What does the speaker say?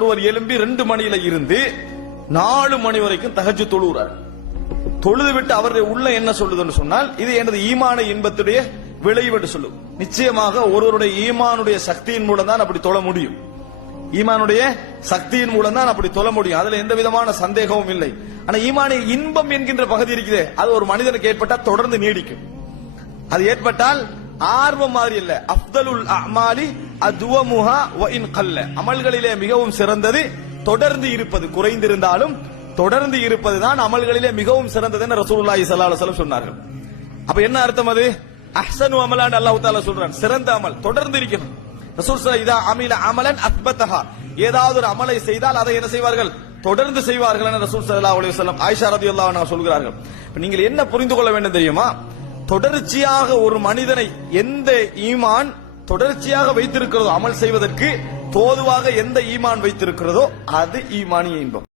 ஒருவர் எழும்பி 2 மணியில இருந்து 4 மணி வரைக்கும் தஹஜ்ஜுத் தொழுகிறார். தொழுது விட்டு அவருடைய உள்ள என்ன சொல்லுதுன்னு சொன்னால், இது எனது ஈமான இன்பத்துடைய விளைவு என்று சொல்லும். நிச்சயமாக ஒருவருடைய ஈமானுடைய சக்தியின் மூலம் தான் அப்படி தொழ முடியும். ஈமானுடைய சக்தியின் மூலம் தான் அப்படி தொழ முடியும். அதுல எந்த விதமான சந்தேகமும் இல்லை. ஆனா ஈமானிய இன்பம் என்கின்ற பகுதி இருக்குது, அது ஒரு மனிதனுக்கு ஏற்பட்டால் தொடர்ந்து நீடிக்கும். அது ஏற்பட்டால் ஆர்வம் மாதிரி இல்ல. அஃதலுல் அமாலி அதுவமுஹா வ இன் கல்ல, அமல்களிலே மிகவும் சிறந்தது தொடர்ந்து இருப்பது. குறைந்திருந்தாலும் தொடர்ந்து இருப்பதுதான் அமல்களிலே மிகவும் சிறந்தது என்று ரசூலுல்லாஹி ஸல்லல்லாஹு அலைஹி வஸல்லம் சொன்னார்கள். அப்ப என்ன அர்த்தம்? அது அஹ்ஸனு அமலான் அல்லாஹ் தஆலா சொல்றான், சிறந்த அமல் தொடர்ந்து இருக்கணும். ரசூல் ஸல்லல்லாஹு இதா அமில அமலன் அத்பதஹா, ஏதாவது ஒரு அமலை செய்தால் அதை என்ன செய்வார்கள்? தொடர்ந்து செய்வார்கள் என ரசூல் ஸல்லல்லாஹு அலைஹி வஸல்லம் ஆயிஷா রাদিয়াল্লাহு அன்ஹா சொல்கிறார்கள். நீங்கள் என்ன புரிந்து கொள்ள வேண்டும் தெரியுமா? தொடர்ச்சியாக ஒரு மனிதனை எந்த ஈமான் தொடர்ச்சியாக வைத்திருக்கிறதோ, அமல் செய்வதற்கு தோதுவாக எந்த ஈமான் வைத்திருக்கிறதோ அது ஈமானிய இன்பம்.